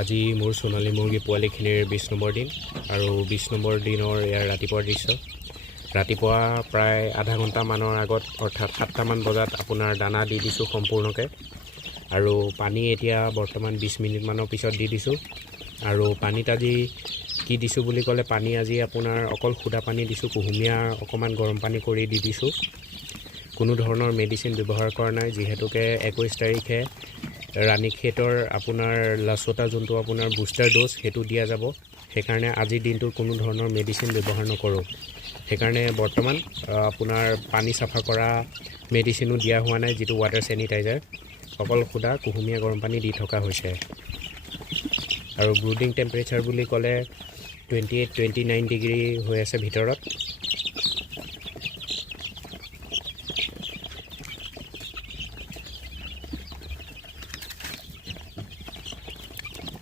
আজি মোৰ সোণালী মুৰ্গী পোৱালিখিনিৰ 20 নম্বৰ দিন আৰু 20 নম্বৰ দিনৰ ইয়াৰ ৰাতিপুৱাৰ দৃশ্য। ৰাতিপুৱা প্ৰায় আধা ঘণ্টামানৰ আগত অৰ্থাৎ 7টামান বজাত আপোনাৰ দানা দি দিছোঁ সম্পূৰ্ণকৈ আৰু পানী এতিয়া বৰ্তমান 20 মিনিটমানৰ পিছত দি দিছোঁ। আৰু পানীত আজি কি দিছোঁ বুলি ক'লে পানী আজি আপোনাৰ অকল সুদা পানী দিছোঁ, কুহুমীয়া অকণমান গৰম পানী কৰি দি দিছোঁ। কোনো ধৰণৰ মেডিচিন ব্যৱহাৰ কৰা নাই, যিহেতুকে 21 তাৰিখে ৰাণীক্ষেতৰ আপোনাৰ লাচোটা যোনটো আপোনাৰ বুষ্টাৰ ড'জ সেইটো দিয়া যাব। সেইকাৰণে আজিৰ দিনটোত কোনো ধৰণৰ মেডিচিন ব্যৱহাৰ নকৰোঁ। সেইকাৰণে বৰ্তমান আপোনাৰ পানী চাফা কৰা মেডিচিনো দিয়া হোৱা নাই, যিটো ৱাটাৰ চেনিটাইজাৰ, অকল সুদা কুহুমীয়া গৰম পানী দি থকা হৈছে। আৰু ব্ৰুডিং টেম্পাৰেচাৰ বুলি ক'লে 28-29 ডিগ্ৰী হৈ আছে ভিতৰত।